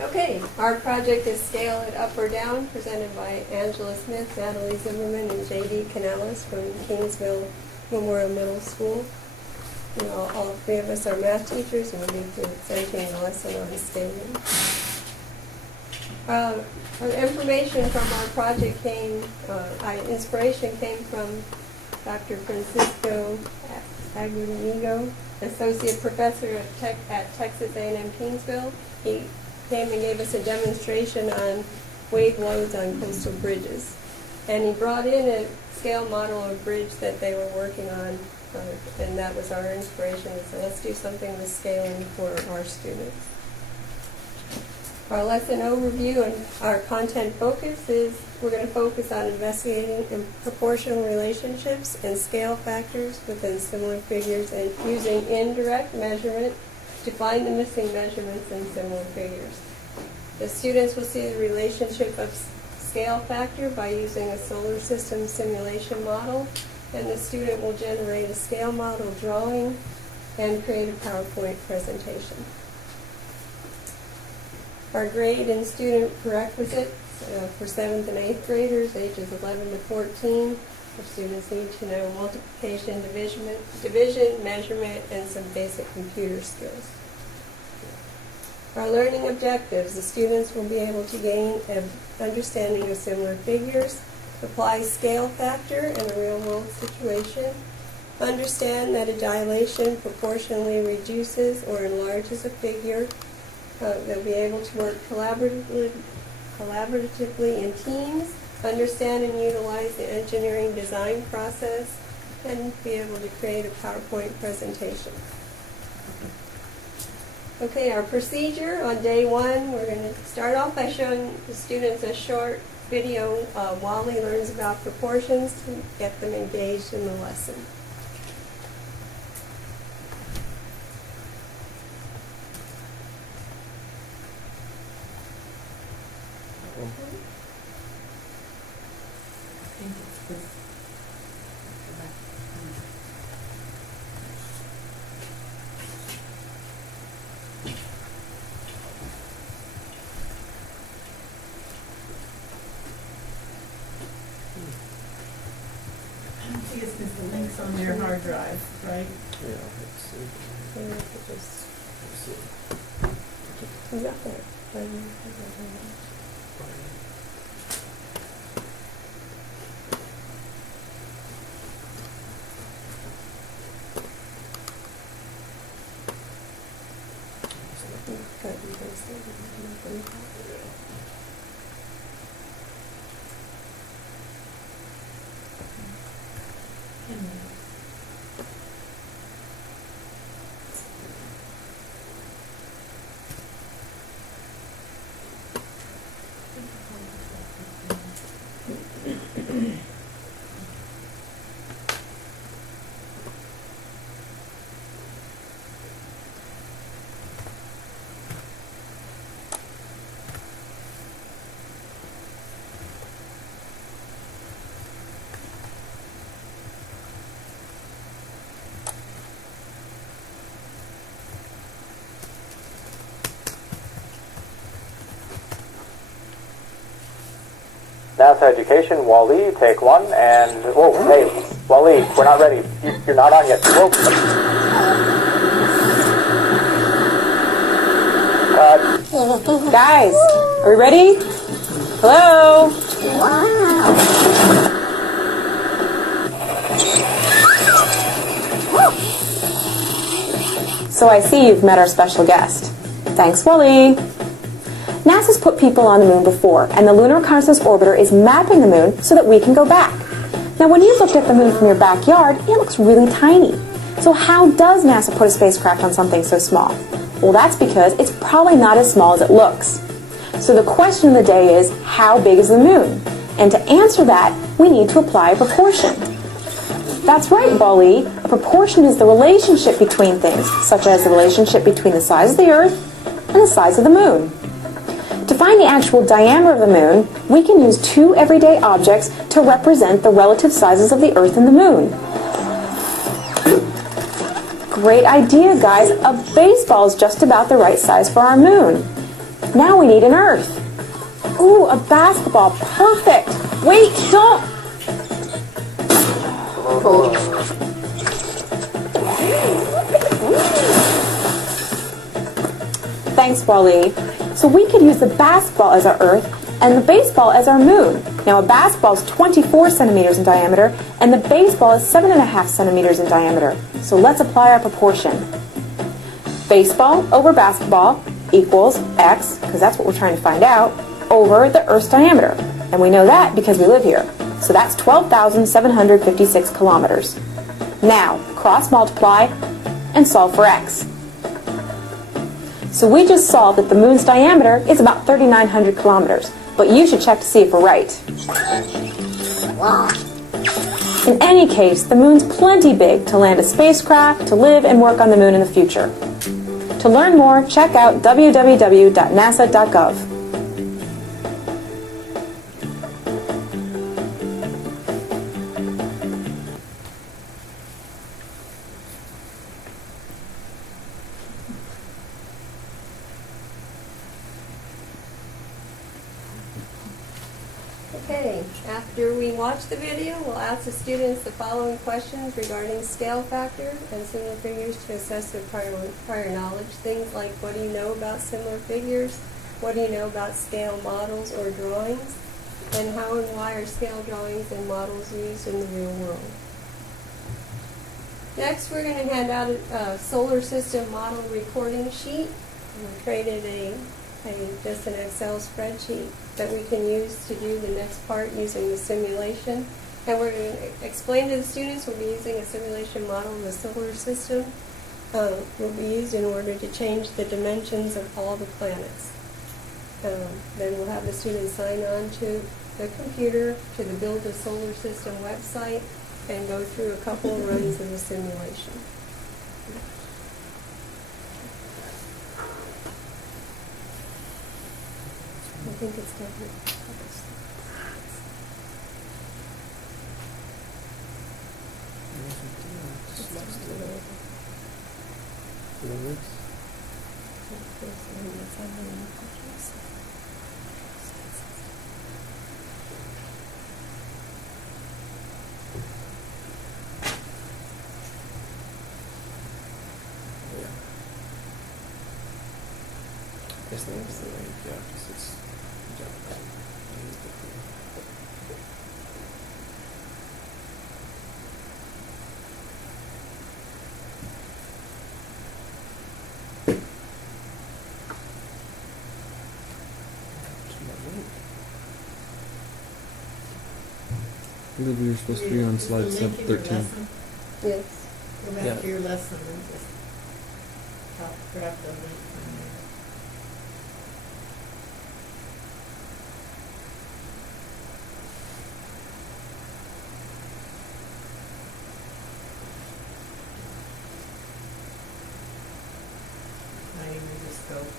Okay, our project is Scale It Up or Down, presented by Angela Smith, Natalie Zimmerman, and J.D. Canales from Kingsville Memorial Middle School. You know, all three of us are math teachers, and we'll be presenting a lesson on scaling. The information from our project inspiration came from Dr. Francisco Agudinigo, Associate Professor at Texas A&M Kingsville. He came and gave us a demonstration on wave loads on coastal bridges. And he brought in a scale model of bridge that they were working on, and that was our inspiration. So let's do something with scaling for our students. Our lesson overview and our content focus is we're going to focus on investigating proportional relationships and scale factors within similar figures and using indirect measurement to find the missing measurements in similar figures. The students will see the relationship of scale factor by using a solar system simulation model, and the student will generate a scale model drawing and create a PowerPoint presentation. Our grade and student prerequisites for 7th and 8th graders, ages 11 to 14. Our students need to know multiplication, division, measurement, and some basic computer skills. Our learning objectives, the students will be able to gain an understanding of similar figures, apply scale factor in a real-world situation, understand that a dilation proportionally reduces or enlarges a figure. They'll be able to work collaboratively in teams, understand and utilize the engineering design process, and be able to create a PowerPoint presentation. Okay, our procedure on day one, we're going to start off by showing the students a short video while he learns about proportions to get them engaged in the lesson. The links on their hard drive, right? Yeah, let's see. NASA Education, Wally, take one, and, whoa, hey, Wally, we're not ready. You're not on yet. Whoa. Guys, are we ready? Hello? Wow. So I see you've met our special guest. Thanks, Wally. NASA's put people on the moon before, and the Lunar Reconnaissance Orbiter is mapping the moon so that we can go back. Now, when you looked at the moon from your backyard, it looks really tiny. So how does NASA put a spacecraft on something so small? Well, that's because it's probably not as small as it looks. So the question of the day is, how big is the moon? And to answer that, we need to apply a proportion. That's right, Wally. A proportion is the relationship between things, such as the relationship between the size of the Earth and the size of the moon. To find the actual diameter of the moon, we can use two everyday objects to represent the relative sizes of the Earth and the moon. Great idea, guys. A baseball is just about the right size for our moon. Now we need an Earth. Ooh, a basketball. Perfect. Wait, don't. Thanks, Wally. So we could use the basketball as our Earth and the baseball as our moon. Now, a basketball is 24 centimeters in diameter, and the baseball is 7.5 centimeters in diameter. So let's apply our proportion. Baseball over basketball equals x, because that's what we're trying to find out, over the Earth's diameter. And we know that because we live here. So that's 12,756 kilometers. Now, cross multiply and solve for x. So we just solved that the moon's diameter is about 3,900 kilometers. But you should check to see if we're right. In any case, the moon's plenty big to land a spacecraft, to live and work on the moon in the future. To learn more, check out www.nasa.gov. Okay, after we watch the video, we'll ask the students the following questions regarding scale factor and similar figures to assess their prior knowledge. Things like, what do you know about similar figures? What do you know about scale models or drawings? And how and why are scale drawings and models used in the real world? Next, we're going to hand out a solar system model recording sheet. We created just an Excel spreadsheet that we can use to do the next part using the simulation. And we're going to explain to the students we'll be using a simulation model of the solar system. Will be used in order to change the dimensions of all the planets. Then we'll have the students sign on to the computer to the Build a Solar System website and go through a couple of runs of the simulation. I think it's definitely. Yes, that's the way, yeah, because it's I believe we were supposed to be on slide 13. Yes. Go back to your lesson and just grab the link from there. Now you can just go from there.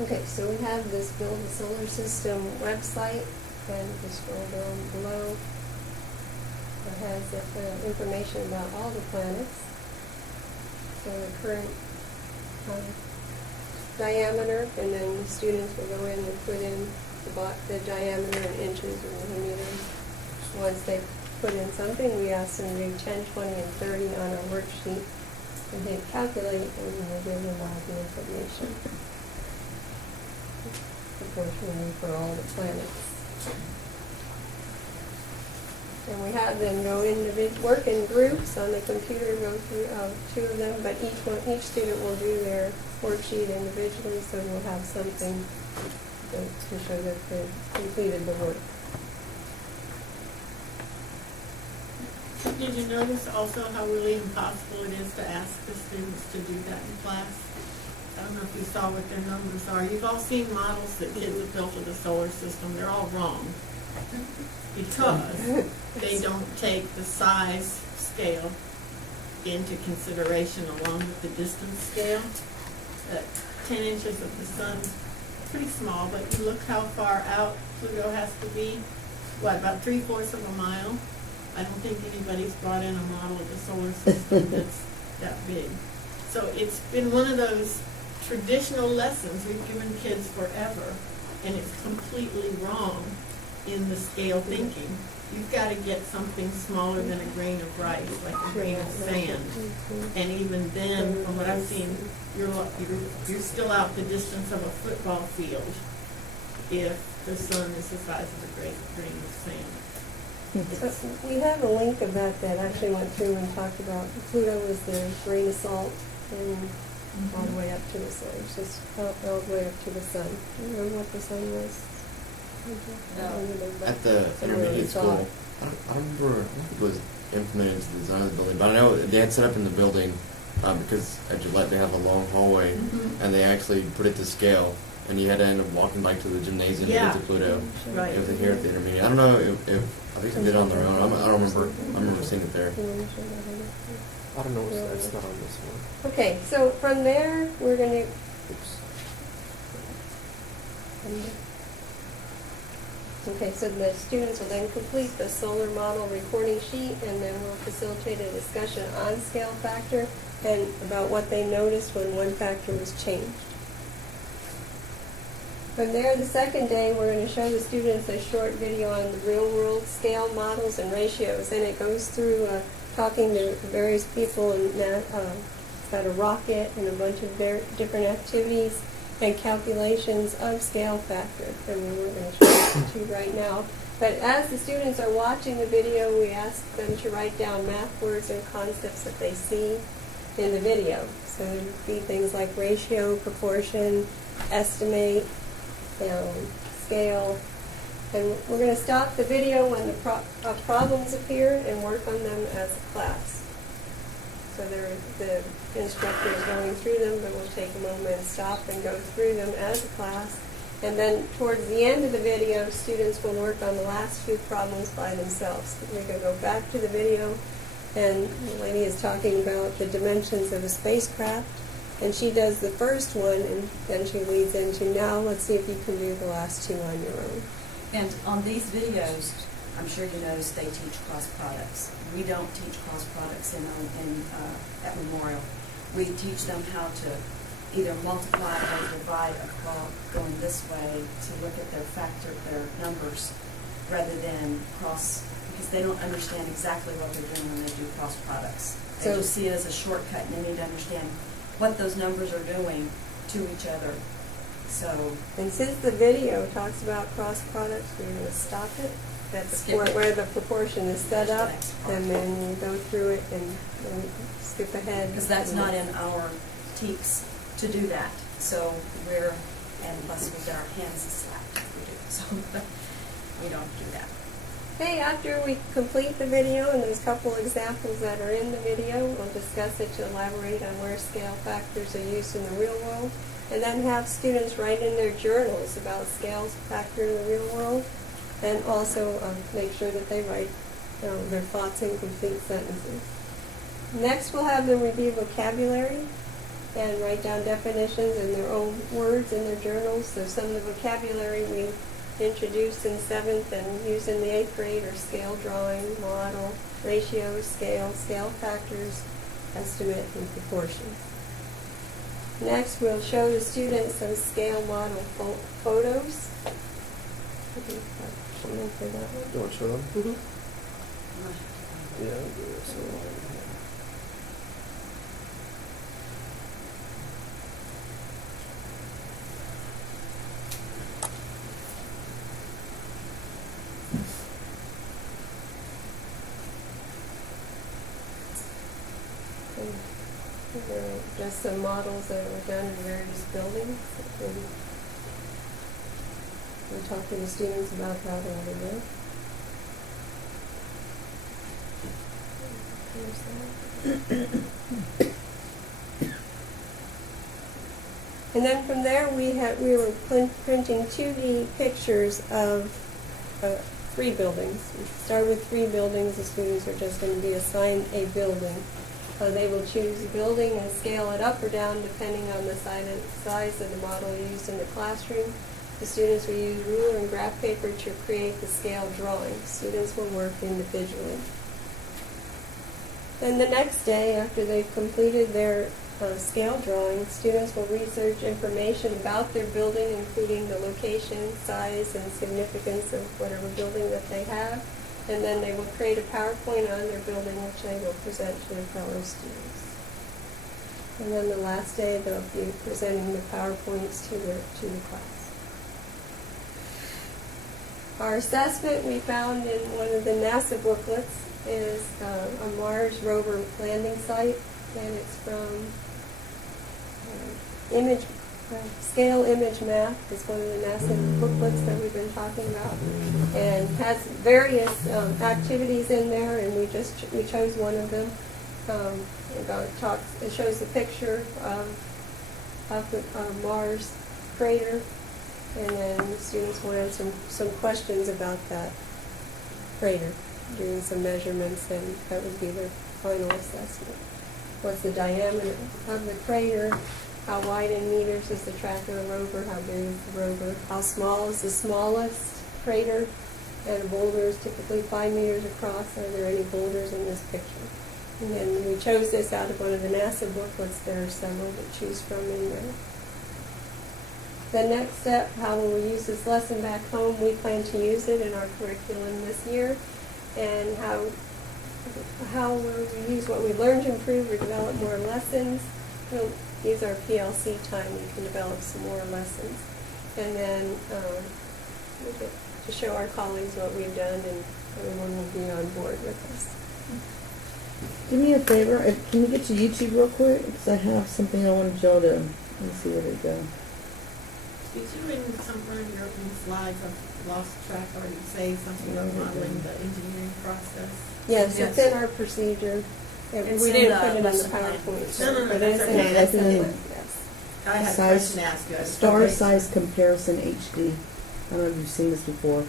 Okay, so we have this Build a Solar System website, and if you scroll down below, it has information about all the planets. So the current diameter, and then the students will go in and put in the diameter in inches or millimeters. Once they put in something, we ask them to do 10, 20, and 30 on our worksheet, and hit calculate, and we'll give them all the information. Proportionally for all the planets. And we have them go work in groups on the computer, go through 2 of them, but each student will do their worksheet individually, so we'll have something to show that they completed the work. Did you notice also how really impossible it is to ask the students to do that in class? I don't know if you saw what their numbers are. You've all seen models that kids have built of the solar system. They're all wrong because they don't take the size scale into consideration along with the distance scale. 10 inches of the sun's pretty small, but you look how far out Pluto has to be, about 3/4 of a mile? I don't think anybody's brought in a model of the solar system that's that big. So it's been one of those traditional lessons we've given kids forever, and it's completely wrong in the scale thinking. You've got to get something smaller than a grain of rice, like a grain of sand. And even then, from what I've seen, you're still out the distance of a football field if the sun is the size of a grain of sand. So we have a link of that actually went through and talked about Pluto was the grain of salt and all the way up to the sun. It's just all the way up to the sun. Do you remember what the sun was? At the intermediate school, I don't remember, I don't think it was implemented into the design of the building, but I know they had set up in the building, because at Gillette they have a long hallway, and they actually put it to scale, and you had to end up walking back to the gymnasium to get to Pluto. Right. It was here at the intermediate. I don't know if I think they did it on their own. I don't remember. I remember seeing it there. I don't know. It's not on this one. Okay, so from there, we're going to... Okay, so the students will then complete the solar model recording sheet, and then we'll facilitate a discussion on scale factor and about what they noticed when one factor was changed. From there, the second day, we're going to show the students a short video on the real-world scale models and ratios, and it goes through talking to various people, and it's got a rocket and a bunch of different activities and calculations of scale factor. I mean, we're going to show it to you right now. But as the students are watching the video, we ask them to write down math words and concepts that they see in the video. So there would be things like ratio, proportion, estimate, scale. And we're going to stop the video when the problems appear and work on them as a class. So the instructor is going through them, but we'll take a moment and stop and go through them as a class. And then towards the end of the video, students will work on the last few problems by themselves. We're going to go back to the video, and the lady is talking about the dimensions of a spacecraft. And she does the first one, and then she leads into, now let's see if you can do the last two on your own. And on these videos, I'm sure you noticed they teach cross products. We don't teach cross products at Memorial. We teach them how to either multiply or divide across, going this way to look at their numbers, rather than cross, because they don't understand exactly what they're doing when they do cross products. They just see it as a shortcut, and they need to understand what those numbers are doing to each other. So, and since the video talks about cross products, we're going to stop it at the point where the proportion is set up, and then we'll go through it and skip ahead. because that's not in our TEKS to do that. So unless we get our hands slapped if we do. So we don't do that. Okay, after we complete the video, and there's a couple examples that are in the video, we'll discuss it to elaborate on where scale factors are used in the real world, and then have students write in their journals about scale factor in the real world, and also make sure that they write their thoughts in complete sentences. Next, we'll have them review vocabulary and write down definitions in their own words in their journals. So some of the vocabulary we introduced in 7th and used in the 8th grade are scale drawing, model, ratios, scale factors, estimate, and proportions. Next, we'll show the students some scale model photos. You want to show them? Mm-hmm. Yeah, I'll do this. There are just some models that were done in various buildings. We'll talk to the students about how they want to do. And then from there, we were printing 2D pictures of 3 buildings. We started with 3 buildings. The students are just going to be assigned a building. They will choose a building and scale it up or down depending on the size of the model used in the classroom. The students will use ruler and graph paper to create the scale drawing. Students will work individually. Then the next day, after they've completed their scale drawing, students will research information about their building, including the location, size, and significance of whatever building that they have. And then they will create a PowerPoint on their building, which they will present to their fellow students. And then the last day, they'll be presenting the PowerPoints to the class. Our assessment we found in one of the NASA booklets is a Mars rover landing site, and it's from Scale Image Math is one of the NASA booklets that we've been talking about, and has various activities in there, and we chose one of them. It shows the picture of the Mars crater, and then the students will answer some questions about that crater, doing some measurements, and that would be their final assessment. What's the diameter of the crater? How wide in meters is the tracker rover? How big is the rover? How small is the smallest crater? And a boulder is typically 5 meters across. Are there any boulders in this picture? And then we chose this out of one of the NASA booklets. There are several to choose from in there. The next step, how will we use this lesson back home? We plan to use it in our curriculum this year. And how will we use what we learned to improve or develop more lessons? We'll use our PLC time. We can develop some more lessons. And then we'll get to show our colleagues what we've done, and everyone will be on board with us. Do me a favor. Can you get to YouTube real quick? Because I have something I wanted y'all to, let me see where they go. Did you in one of your opening slides, I've lost track, or you say something about modeling the engineering process? Yes, Yes. it's in our procedure. It's We in didn't the put it in the lesson plan. PowerPoint. No, but that's it's okay. in That's in the the- yes. I had a Size- question to ask you. Star Okay. size comparison HD. I don't know if you've seen this before.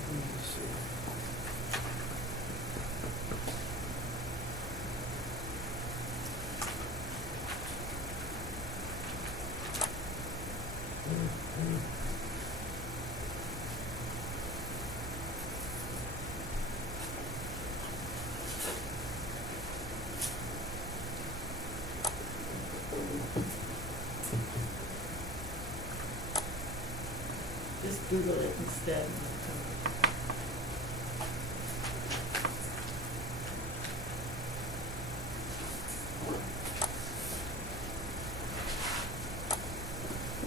Just Google it instead.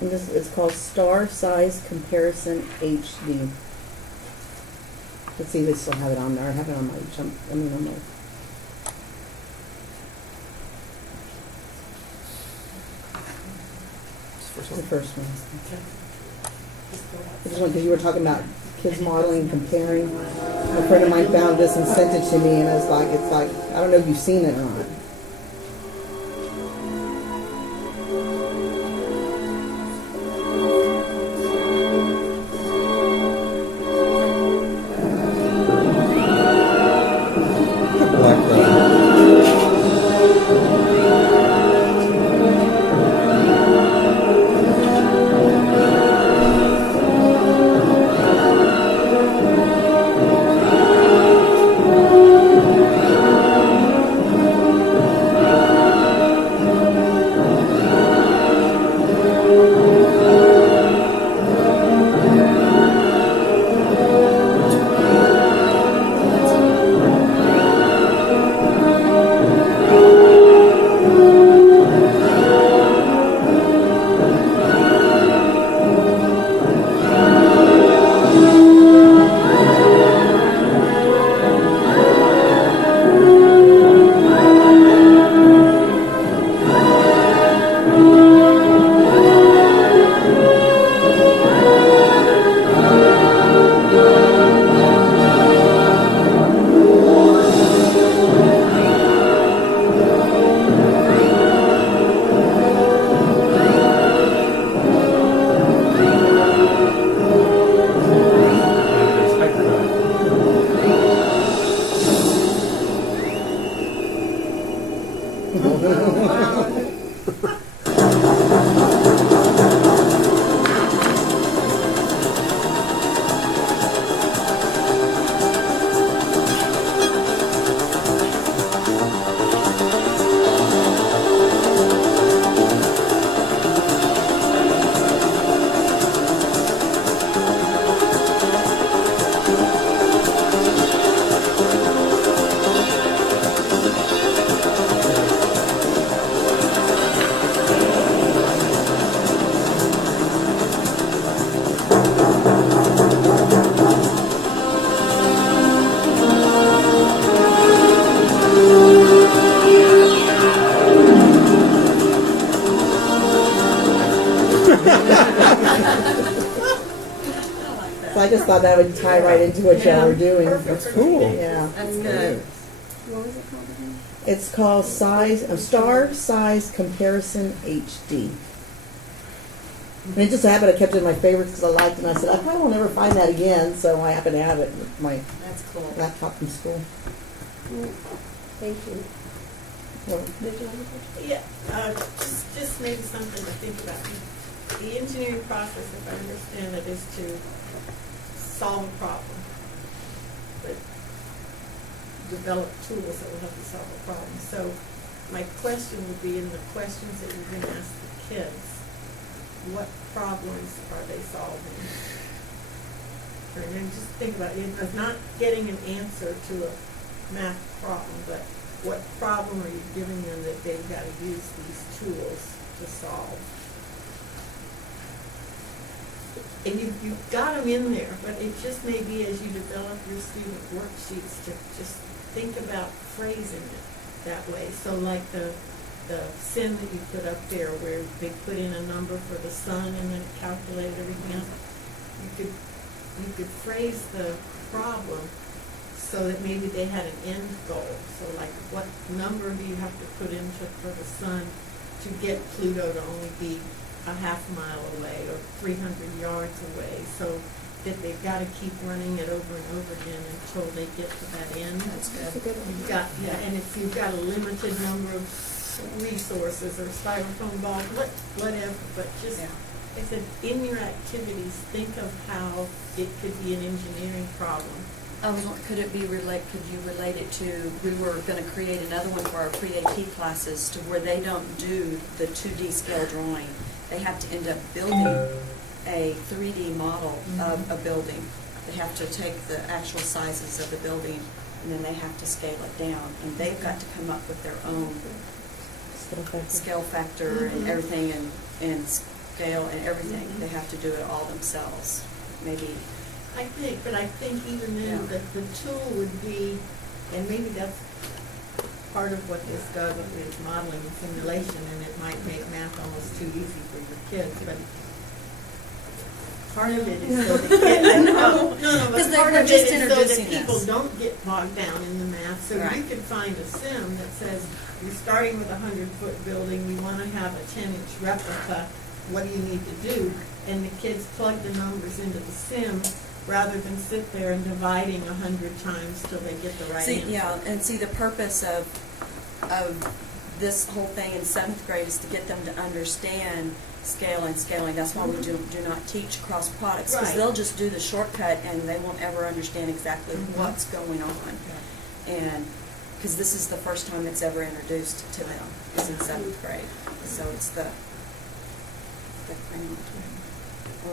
And this is called Star Size Comparison HD. Let's see if they still have it on there. I have it on my on my. The first one. I just want, because you were talking about kids modeling and comparing. A friend of mine found this and sent it to me, and it's like, I don't know if you've seen it or not. So I just thought that would tie right into what y'all were doing. That's cool. Yeah. That's good. What was it called again? It's called Star Size Comparison HD. And it just happened, I kept it in my favorites because I liked it, and I said, I probably will never find that again, so I happen to have it with my That's cool. laptop from school. Thank you. Well, Did you have a question? Yeah, just maybe something to think about. The engineering process, if I understand it, is to solve a problem, but develop tools that will help you solve a problem. So my question would be, in the questions that you're going to ask the kids, what problems are they solving? And then just think about it, of not getting an answer to a math problem, but what problem are you giving them that they've got to use these tools to solve? And you've got them in there, but it just may be as you develop your student worksheets to just think about phrasing it that way. So like the sim that you put up there where they put in a number for the sun and then it calculated everything else, you could phrase the problem so that maybe they had an end goal. So like, what number do you have to put in for the sun to get Pluto to only be a half mile away or 300 yards away, so that they've got to keep running it over and over again until they get to that end. That's good. That's a good one. You've got, yeah, and if you've got a limited number of resources or styrofoam balls, whatever, but just, I said, in your activities, think of how it could be an engineering problem. Could it be could you relate it to, we were going to create another one for our pre-AT classes to where they don't do the 2D scale drawing. They have to end up building a 3D model of a building. They have to take the actual sizes of the building and then they have to scale it down. And they've got to come up with their own scale factor and everything and scale and everything. They have to do it all themselves. Maybe. I think even then, that the tool would be, and maybe that's part of what this does is modeling and simulation, and it might make math almost too easy for your kids, but part of it is so that but part of it is so that people don't get bogged down in the math. So you could find a sim that says, you're starting with a 100-foot building, we want to have a 10-inch replica, what do you need to do? And the kids plug the numbers into the sim, rather than sit there and dividing 100 times till they get the right answer. Yeah, and see, the purpose of this whole thing in 7th grade is to get them to understand scale and scaling. That's why we do not teach cross products, because they'll just do the shortcut and they won't ever understand exactly what's going on. And because this is the first time it's ever introduced to them, is in 7th grade. So it's the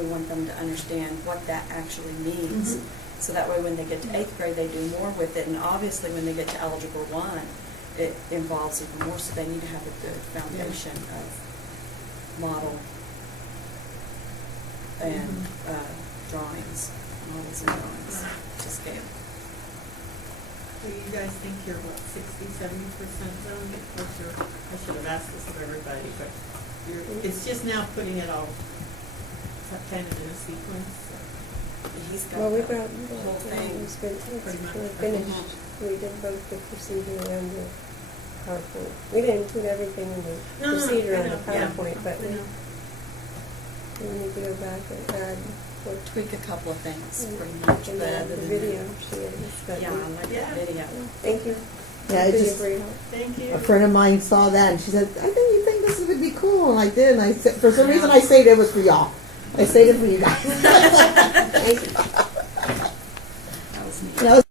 we want them to understand what that actually means. So that way when they get to 8th grade, they do more with it. And obviously when they get to Algebra 1, it involves even more, so they need to have a good foundation of model and drawings, models and drawings to scale. So you guys think you're, what, 60-70% done? I should have asked this of everybody, but it's just now putting it all kind of in a sequence. He's got Well, we the got whole thing. it's Pretty much. finished. We did both the procedure and the PowerPoint. We didn't include everything in the procedure and the PowerPoint, but we need to go back and add what Tweak a couple of things, pretty much. and But add other the than video that, she gave us. But yeah, I like that video. Thank you. Yeah, it just, Thank you. a friend of mine saw that and she said, I think you think this would be cool. And I did. And I said, for some reason I saved it was for y'all. I saved it for you guys. Thank you. That was neat. And I was